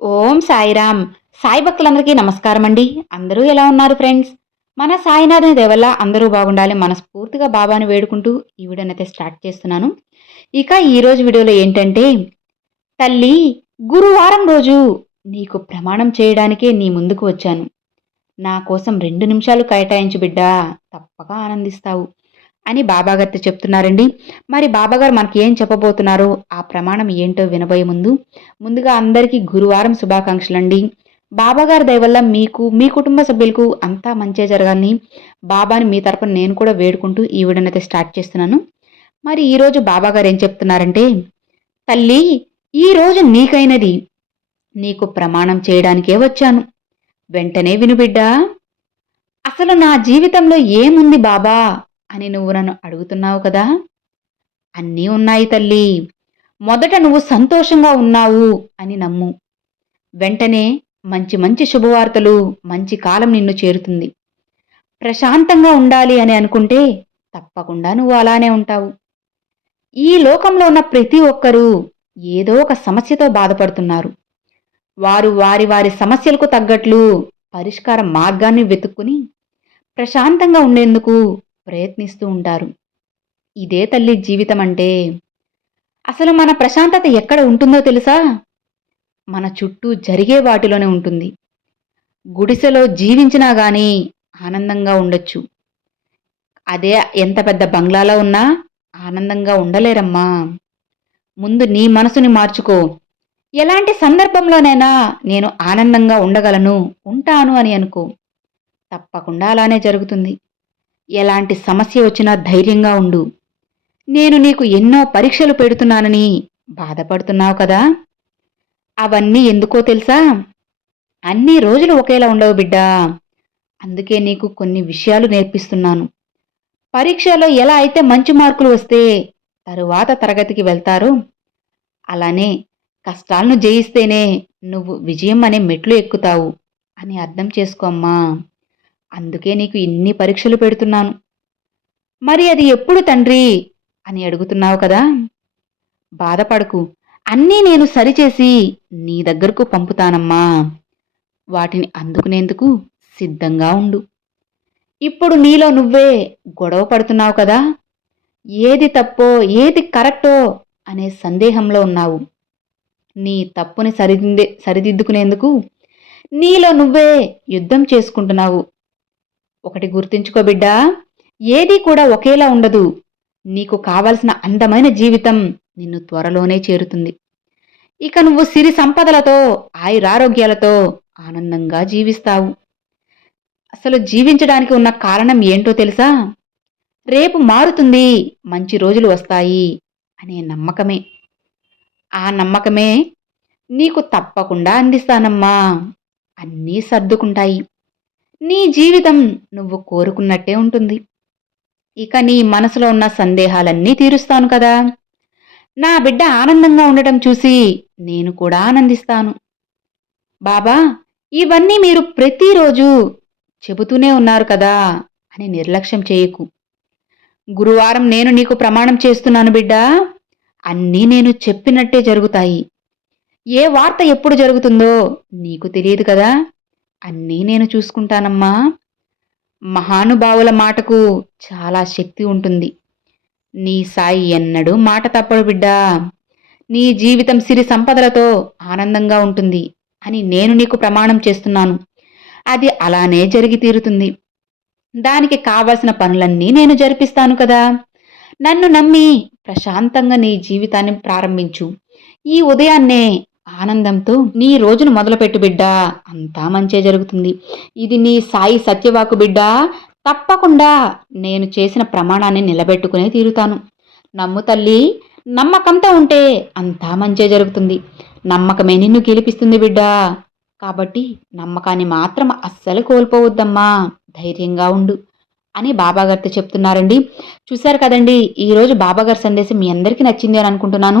ఓం సాయిరామ్. సాయి భక్తులందరికీ నమస్కారం అండి. అందరూ ఎలా ఉన్నారు ఫ్రెండ్స్? మన సాయినాథుని దేవల్ల అందరూ బాగుండాలి మనస్ఫూర్తిగా బాబాని వేడుకుంటూ ఈ వీడియోనైతే స్టార్ట్ చేస్తున్నాను. ఇక ఈరోజు వీడియోలో ఏంటంటే తల్లి గురువారం రోజు నీకు ప్రమాణం చేయడానికే నీ ముందుకు వచ్చాను. నా కోసం రెండు నిమిషాలు కేటాయించు బిడ్డా తప్పక ఆనందిస్తావు. అని బాబాగారితో చెప్తున్నారండి. మరి బాబాగారు మనకి ఏం చెప్పబోతున్నారు? ఆ ప్రమాణం ఏంటో వినబోయే ముందు ముందుగా అందరికీ గురువారం శుభాకాంక్షలండి. బాబాగారి దయవల్ల మీకు మీ కుటుంబ సభ్యులకు అంతా మంచిగా జరగాలని బాబాని మీ తరపున నేను కూడా వేడుకుంటూ ఈ వీడియోనైతే స్టార్ట్ చేస్తున్నాను. మరి ఈరోజు బాబాగారు ఏం చెప్తున్నారంటే తల్లి ఈ రోజు నీకైనది నీకు ప్రమాణం చేయడానికే వచ్చాను. వెంటనే వినుబిడ్డా అసలు నా జీవితంలో ఏముంది బాబా? అని నువ్వు నన్ను అడుగుతున్నావు కదా? అన్నీ ఉన్నాయి తల్లి. మొదట నువ్వు సంతోషంగా ఉన్నావు అని నమ్ము. వెంటనే మంచి మంచి శుభవార్తలు మంచి కాలం నిన్ను చేరుతుంది. ప్రశాంతంగా ఉండాలి అని అనుకుంటే తప్పకుండా నువ్వు అలానే ఉంటావు. ఈ లోకంలో ఉన్న ప్రతి ఒక్కరూ ఏదో ఒక సమస్యతో బాధపడుతున్నారు. వారు వారి వారి సమస్యలకు తగ్గట్లు పరిష్కార మార్గాన్ని వెతుక్కుని ప్రశాంతంగా ఉండేందుకు ప్రయత్నిస్తూ ఉంటారు. ఇదే తల్లి జీవితం అంటే అసలు మన ప్రశాంతత ఎక్కడ ఉంటుందో తెలుసా? మన చుట్టూ జరిగే వాటిలోనే ఉంటుంది. గుడిసెలో జీవించినా కానీ ఆనందంగా ఉండొచ్చు. అదే ఎంత పెద్ద బంగ్లాలో ఉన్నా ఆనందంగా ఉండలేరమ్మా. ముందు నీ మనసుని మార్చుకో. ఎలాంటి సందర్భంలోనైనా నేను ఆనందంగా ఉండగలను ఉంటాను అని అనుకో. తప్పకుండా అలానే జరుగుతుంది. ఎలాంటి సమస్య వచ్చినా ధైర్యంగా ఉండు. నేను నీకు ఎన్నో పరీక్షలు పెడుతున్నానని బాధపడుతున్నావు కదా? అవన్నీ ఎందుకో తెలుసా? అన్ని రోజులు ఒకేలా ఉండవు బిడ్డా. అందుకే నీకు కొన్ని విషయాలు నేర్పిస్తున్నాను. పరీక్షలో ఎలా అయితే మంచి మార్కులు వస్తే తరువాత తరగతికి వెళ్తారు. అలానే కష్టాలను జయిస్తేనే నువ్వు విజయం అనే మెట్లు ఎక్కుతావు అని అర్థం చేసుకోమ్మా. అందుకే నీకు ఇన్ని పరీక్షలు పెడుతున్నాను. మరి అది ఎప్పుడు తండ్రి? అని అడుగుతున్నావు కదా? బాధపడకు. అన్నీ నేను సరిచేసి నీ దగ్గరకు పంపుతానమ్మా. వాటిని అందుకునేందుకు సిద్ధంగా ఉండు. ఇప్పుడు నీలో నువ్వే గొడవ పడుతున్నావు కదా? ఏది తప్పో ఏది కరెక్టో అనే సందేహంలో ఉన్నావు. నీ తప్పుని సరిదిద్దే సరిదిద్దుకునేందుకు నీలో నువ్వే యుద్ధం చేసుకుంటున్నావు. ఒకటి గుర్తుంచుకో బిడ్డా. ఏదీ కూడా ఒకేలా ఉండదు. నీకు కావలసిన అందమైన జీవితం నిన్ను త్వరలోనే చేరుతుంది. ఇక నువ్వు సిరి సంపదలతో ఆయురారోగ్యాలతో ఆనందంగా జీవిస్తావు. అసలు జీవించడానికి ఉన్న కారణం ఏంటో తెలుసా? రేపు మారుతుంది మంచి రోజులు వస్తాయి అనే నమ్మకమే. ఆ నమ్మకమే నీకు తప్పకుండా అందిస్తానమ్మా. అన్నీ సర్దుకుంటాయి. నీ జీవితం నువ్వు కోరుకున్నట్టే ఉంటుంది. ఇక నీ మనసులో ఉన్న సందేహాలన్నీ తీరుస్తాను కదా. నా బిడ్డ ఆనందంగా ఉండటం చూసి నేను కూడా ఆనందిస్తాను. బాబా ఇవన్నీ మీరు ప్రతిరోజు చెబుతూనే ఉన్నారు కదా అని నిర్లక్ష్యం చేయకు. గురువారం నేను నీకు ప్రమాణం చేస్తున్నాను బిడ్డా. అన్నీ నేను చెప్పినట్టే జరుగుతాయి. ఏ వార్త ఎప్పుడు జరుగుతుందో నీకు తెలియదు కదా. అన్నీ నేను చూసుకుంటానమ్మా. మహానుభావుల మాటకు చాలా శక్తి ఉంటుంది. నీ సాయి ఎన్నడూ మాట తప్పడు బిడ్డా. నీ జీవితం సిరి సంపదలతో ఆనందంగా ఉంటుంది అని నేను నీకు ప్రమాణం చేస్తున్నాను. అది అలానే జరిగి తీరుతుంది. దానికి కావలసిన పనులన్నీ నేను జరిపిస్తాను కదా. నన్ను నమ్మి ప్రశాంతంగా నీ జీవితాన్ని ప్రారంభించు. ఈ ఉదయాన్నే ఆనందంతో నీ రోజును మొదలుపెట్టు బిడ్డా అంతా మంచే జరుగుతుంది. ఇది నీ సాయి సత్యవాకు బిడ్డా తప్పకుండా నేను చేసిన ప్రమాణాన్ని నిలబెట్టుకునే తీరుతాను. నమ్ము తల్లి నమ్మకంతో ఉంటే అంతా మంచే జరుగుతుంది. నమ్మకమే నిన్ను గెలిపిస్తుంది బిడ్డా. కాబట్టి నమ్మకాన్ని మాత్రం అస్సలు కోల్పోవద్దమ్మా ధైర్యంగా ఉండు అని బాబాగారితో చెప్తున్నారండి. చూశారు కదండి ఈరోజు బాబాగారి సందేశం మీ అందరికీ నచ్చింది అని అనుకుంటున్నాను.